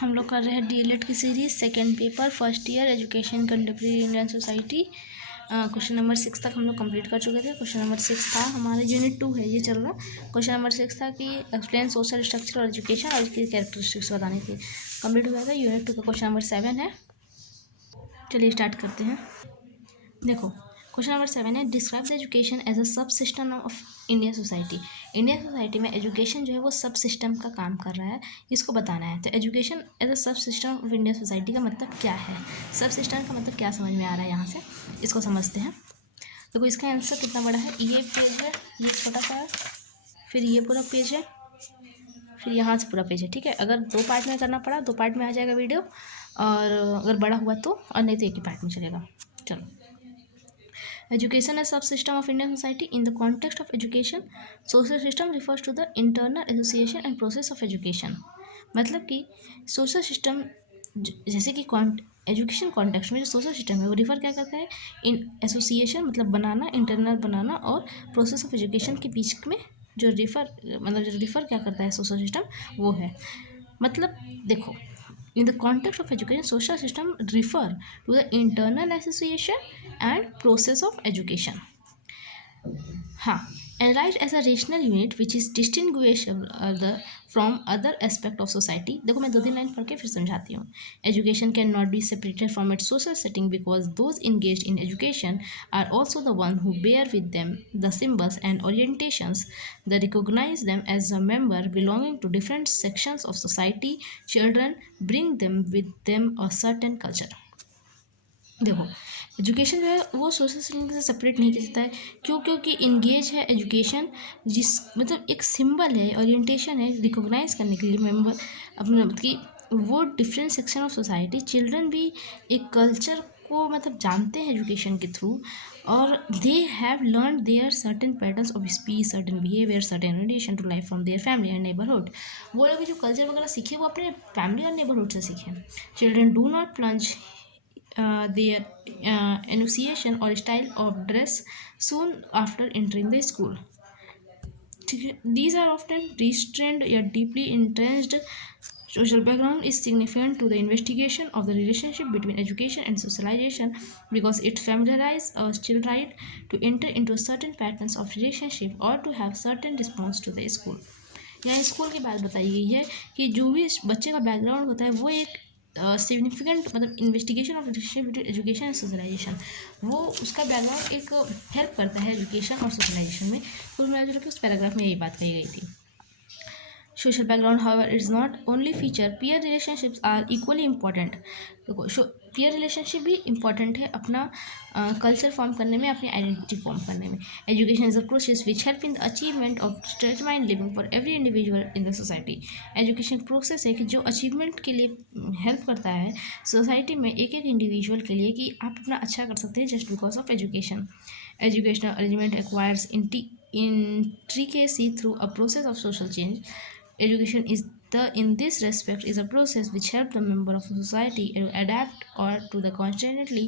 हम लोग कर रहे हैं डीएलएड की series second paper first year education contemporary Indian society. Question number 6 तक हम लोग कंप्लीट कर चुके थे। क्वेश्चन नंबर 6 था हमारा यूनिट 2 है ये चल रहा। क्वेश्चन नंबर 6 था कि एक्सप्लेन सोशल स्ट्रक्चर और एजुकेशन और इसकी कैरेक्टरिस्टिक्स बतानी थी। कंप्लीट हो गया था। यूनिट 2 का क्वेश्चन नंबर 7 है। चलिए स्टार्ट करते हैं। देखो क्वेश्चन नंबर 7 है describe the education as a sub system of Indian society. Indian society में एजुकेशन जो है वो सब सिस्टम का काम कर रहा है, इसको बताना है। तो education as a sub system of Indian society का मतलब क्या है, सब सिस्टम का मतलब क्या समझ में आ रहा है यहाँ से, इसको समझते हैं। देखो इसका आंसर कितना बड़ा है, ये पेज है, ये छोटा सा है, फिर ये पूरा पेज है, फिर यहाँ से पूरा पेज है। ठीक है, अगर दो पार्ट में करना पड़ा दो पार्ट में आ जाएगा वीडियो, और अगर बड़ा हुआ तो, और नहीं तो एक ही पार्ट में चलेगा। चलो, education as subsystem of Indian society. In the context of education, social system refers to the internal association and process of education. मतलब कि सोशल सिस्टम जैसे कि एजुकेशन कॉन्टेक्स्ट में जो सोशल सिस्टम है वो रिफ़र क्या करता है, इन एसोसिएशन मतलब बनाना, इंटरनल बनाना, और प्रोसेस ऑफ एजुकेशन के बीच में जो रिफ़र क्या करता है सोशल सिस्टम वो है। मतलब देखो, in the context of education, social system refer to the internal association and process of education. हाँ, analyzed as a rational unit which is distinguishable from other aspect of society. देखो मैं 2-3 line पढ़ के फिर समझाती हूँ। Education cannot be separated from its social setting because those engaged in education are also the one who bear with them the symbols and orientations that recognize them as a member belonging to different sections of society. Children bring them with them a certain culture. देखो education जो है वो social system से separate नहीं कर सकता है। क्यों? क्योंकि इंगेज है एजुकेशन, जिस मतलब एक सिंबल है, ओरिएंटेशन है रिकॉग्नाइज करने के लिए मेंबर अपने मतलब कि वो different section of society. Children भी एक कल्चर को मतलब जानते हैं एजुकेशन के थ्रू, और they have learn their certain patterns of speech, certain behaviour, certain relation to life from their family and neighbourhood. वो लोग जो कल्चर वगैरह सीखे वो अपने फैमिली और नेबरहुड से सीखे। Children do not plunge their enunciation or style of dress soon after entering the school. These are often restrained yet deeply entrenched. Social background is significant to the investigation of the relationship between education and socialization because it familiarizes a child's right to enter into certain patterns of relationship or to have certain response to the school. यहाँ school की बात बताई गई है कि जो भी बच्चे का बैकग्राउंड होता है वो एक सिग्निफिकेंट मतलब investigation of relationship between education and socialisation, वो उसका बैकग्राउंड एक हेल्प करता है एजुकेशन और सोशलाइजेशन में। कुल मिलाकर के उस पैराग्राफ में यही बात कही गई थी। Social background, however, is not only feature. Peer relationships are equally important. देखो peer relationship भी important है अपना कल्चर फॉर्म करने में, अपनी आइडेंटिटी फॉर्म करने में। Education is a process which help in the achievement of determined living for every individual in the society. Education process है कि जो अचीवमेंट के लिए हेल्प करता है सोसाइटी में एक एक इंडिविजुअल के लिए कि आप अपना अच्छा कर सकते हैं just because of education. Educational arrangement acquires intricacy through a process of social change. Education is in this respect is a process which helps the member of a society to adapt or to the constantly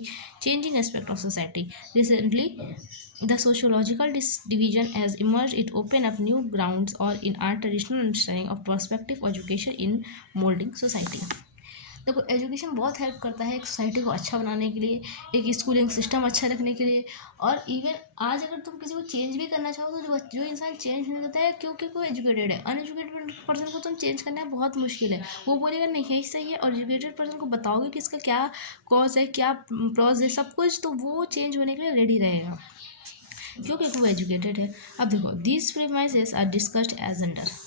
changing aspect of society. Recently, the sociological division has emerged. It opened up new grounds or in our traditional understanding of perspective education in molding society. देखो education बहुत help करता है एक society को अच्छा बनाने के लिए, एक स्कूलिंग सिस्टम अच्छा रखने के लिए। और इवन आज अगर तुम किसी को चेंज भी करना चाहो तो जो इंसान चेंज नहीं करता है क्योंकि वो एजुकेटेड है। अनएजुकेटेड पर्सन को तुम चेंज करना बहुत मुश्किल है, वो बोलेगा नहीं यही सही है, और एजुकेटेड पर्सन को बताओगे कि इसका क्या कॉज है, क्या प्रॉज है, सब कुछ, तो वो चेंज होने के लिए रेडी रहेगा क्योंकि वो एजुकेटेड है। अब देखो these premises are discussed as under.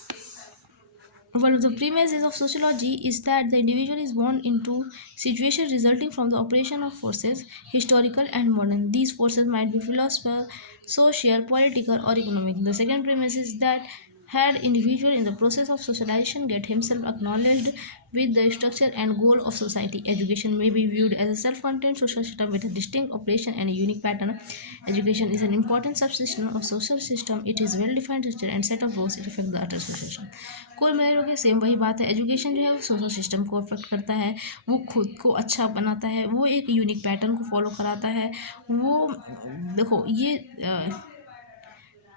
One of the premises of sociology is that the individual is born into situations resulting from the operation of forces, historical and modern. These forces might be philosophical, social, political, or economic. The second premise is that had individual in the process of socialization get himself acknowledged with the structure and goal of society. Education may be viewed as a self-contained social system with a distinct operation and a unique pattern. Education is an important subsystem of social system. It is well-defined structure and set of rules. It affects the utter social system. कुल मिलाकर के same वही बात है। Education जो है वो social system को अफेक्ट करता है, वो खुद को अच्छा बनाता है, वो एक यूनिक पैटर्न को फॉलो कराता है। वो देखो ये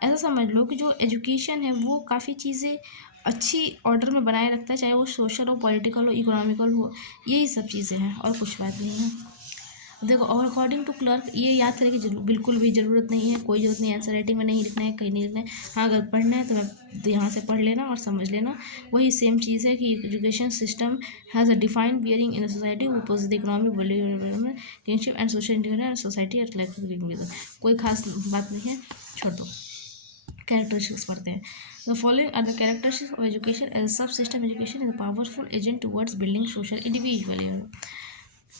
ऐसा समझ लो कि जो एजुकेशन है वो काफ़ी चीज़ें अच्छी ऑर्डर में बनाए रखता है, चाहे वो सोशल हो, पॉलिटिकल हो, इकोनॉमिकल हो, यही सब चीज़ें हैं और कुछ बात नहीं है। देखो, और अकॉर्डिंग टू क्लर्क, ये याद करने की बिल्कुल भी ज़रूरत नहीं है, कोई ज़रूरत नहीं है आंसर राइटिंग में नहीं लिखना है, कहीं नहीं लिखना है। हाँ, अगर पढ़ना है तो यहाँ से पढ़ लेना और समझ लेना। वही सेम चीज़ है कि education system has a defined bearing in the society who poses the economic value kingship and social integration and society at collective. कोई खास बात नहीं है, छोड़ दो। कैरेक्टरिस्टिक्स पढ़ते हैं। The following are the characteristics of education as sub system education is a powerful agent towards building social individual.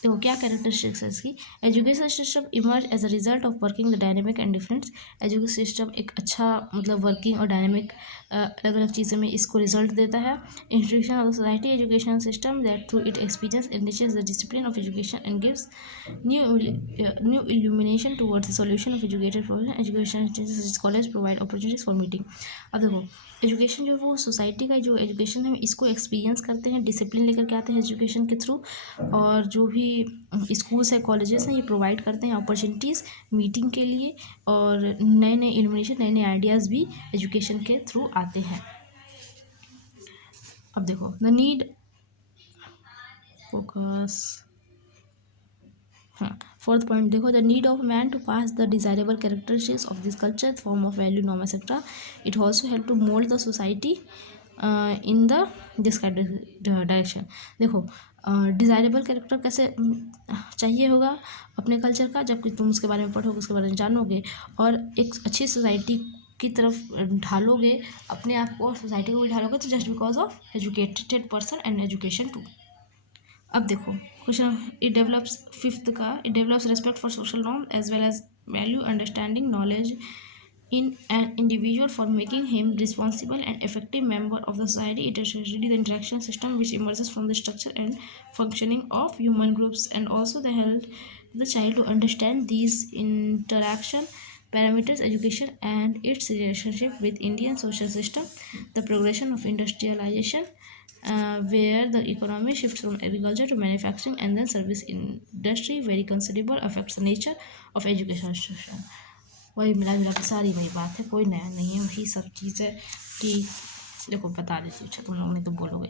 तो क्या कैरेक्टरिस्टिक्स है इसकी? Education system emerge as a result of working the dynamic and difference. Education system एक अच्छा मतलब working और dynamic अलग अलग चीज़ों में इसको रिजल्ट देता है। Institution of the society education system that through it experience enriches the discipline of education and gives new illumination towards the solution of educated profession. Education college provide opportunities for meeting. अब देखो, education जो है वो society का जो education है इसको experience करते हैं, डिसिप्लिन लेकर के आते हैं एजुकेशन के थ्रू। और जो भी स्कूल्स है, कॉलेजेस हैं, ये प्रोवाइड करते हैं अपॉर्चुनिटीज़ मीटिंग के लिए, और नए नए इनोवेशन, नए नए आइडियाज़ भी एजुकेशन के थ्रू आते हैं। अब देखो, द नीड फोकस, हाँ, फोर्थ पॉइंट देखो, the need of man to pass the desirable characteristics of this culture form of value norm etcetera. It also help to mould the society in the this direction. देखो, desirable character कैसे चाहिए होगा अपने culture का, जबकि तुम उसके बारे में पढ़ोगे, उसके बारे में जानोगे और एक अच्छी सोसाइटी की तरफ ढालोगे अपने आप को, और सोसाइटी को भी ढालोगे, तो just because of educated person and education too. अब देखो क्वेश्चन, इट डेवलप्स फिफ्थ का, it develops respect for social norm as well as value understanding knowledge in an individual for making him responsible and effective member of the society. It is really the interaction system which emerges from the structure and functioning of human groups, and also they help the child to understand these interaction parameters, education and its relationship with Indian social system. The progression of industrialization, where the economy shifts from agriculture to manufacturing and then service industry, very considerable affects the nature of education system. वही मिला जुला के सारी वही बात है, कोई नया नहीं है, वही सब चीज़ है कि देखो बता देती अच्छा तुम लोग नहीं तो बोलोगे,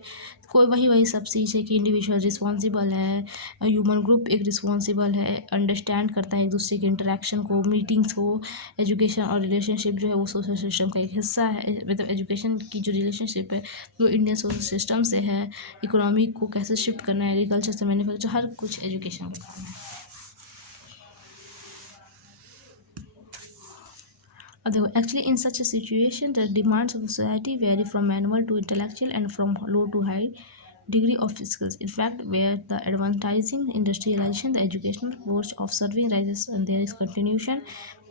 कोई वही सब चीज़ है कि इंडिविजुअल रिस्पॉन्सिबल है, ह्यूमन ग्रुप एक रिस्पॉन्सिबल है, अंडरस्टैंड करता है एक दूसरे के इंटरेक्शन को, मीटिंग्स को। एजुकेशन और रिलेशनशिप जो है वो सोशल सिस्टम का एक हिस्सा है, मतलब एजुकेशन की जो रिलेशनशिप है वो इंडियन सोशल सिस्टम से है। इकोनॉमी को कैसे शिफ्ट करना है, एग्रीकल्चर से मैन्युफैक्चर, हर कुछ एजुकेशन का काम है। Although actually in such a situation, the demands of the society vary from manual to intellectual and from low to high degree of skills. In fact, where the advancing industrialization, the educational course of serving rises, and there is continuation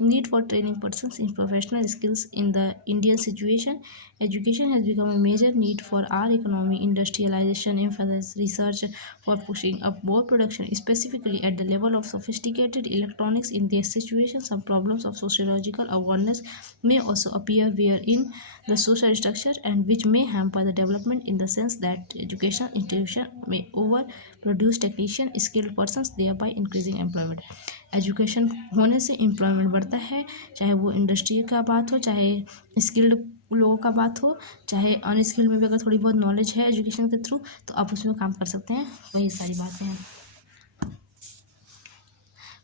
need for training persons in professional skills. In the Indian situation, education has become a major need for our economy. Industrialization emphasizes research for pushing up more production, specifically at the level of sophisticated electronics. In this situation, some problems of sociological awareness may also appear wherein the social structure and which may hamper the development, in the sense that education institution may overproduce technician skilled persons, thereby increasing employment. Education होने से employment बढ़ता है, चाहे वो industry का बात हो, चाहे स्किल्ड लोगों का बात हो, चाहे अनस्किल्ड में भी अगर थोड़ी बहुत नॉलेज है एजुकेशन के थ्रू तो आप उसमें काम कर सकते हैं। वही सारी बातें हैं।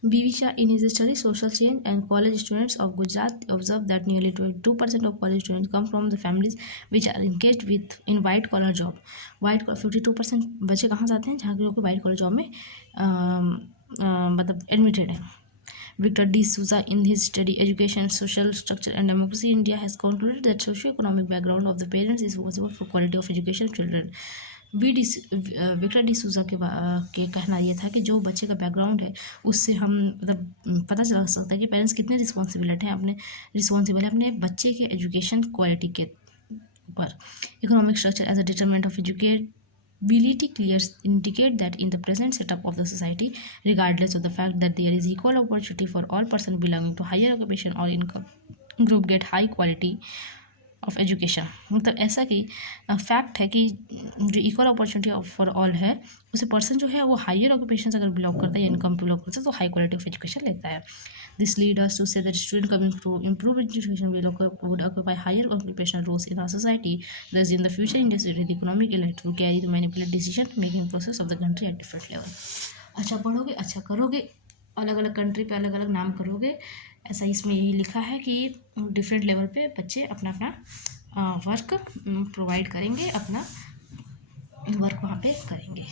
Bivisha in his study Social Change and College Students of Gujarat observed that nearly 22% of college students come from the families which are engaged with in white collar job. White 52% बच्चे कहाँ जाते हैं जहाँ के लोग white collar job में मतलब admitted है। Victor D. Souza in his study Education, Social Structure and Democracy in India has concluded that socio-economic background of the parents is responsible for quality of education of children. Victor D'Souza के कहना ये था कि जो बच्चे का background है उससे हम मतलब पता चल सकता है कि पेरेंट्स कितने रिस्पॉन्सिबल है अपने बच्चे के एजुकेशन क्वालिटी के ऊपर। Economic structure as a determinant of educability clears indicate that in the present setup of the society, regardless of the fact that there is equal opportunity for all persons belonging to higher occupation or income group get high quality of education, मतलब ऐसा कि fact है कि जो equal opportunity for all है, उसे person जो है वो हायर ऑक्यूपेशन अगर बिलोंग करता है या इनकम बिलोंग करता है तो हाई क्वालिटी ऑफ एजुकेशन लेता है. This lead us to say that student coming through improved education would occupy higher occupational roles in our society. Thus, in the future, industry, the economic elite will carry the manipulate decision making process of the country at different level. अच्छा पढ़ोगे, अच्छा करोगे, अलग अलग country पे अलग अलग नाम करोगे, ऐसा इसमें यही लिखा है कि डिफरेंट लेवल पे बच्चे अपना अपना वर्क प्रोवाइड करेंगे, अपना वर्क वहाँ पे करेंगे.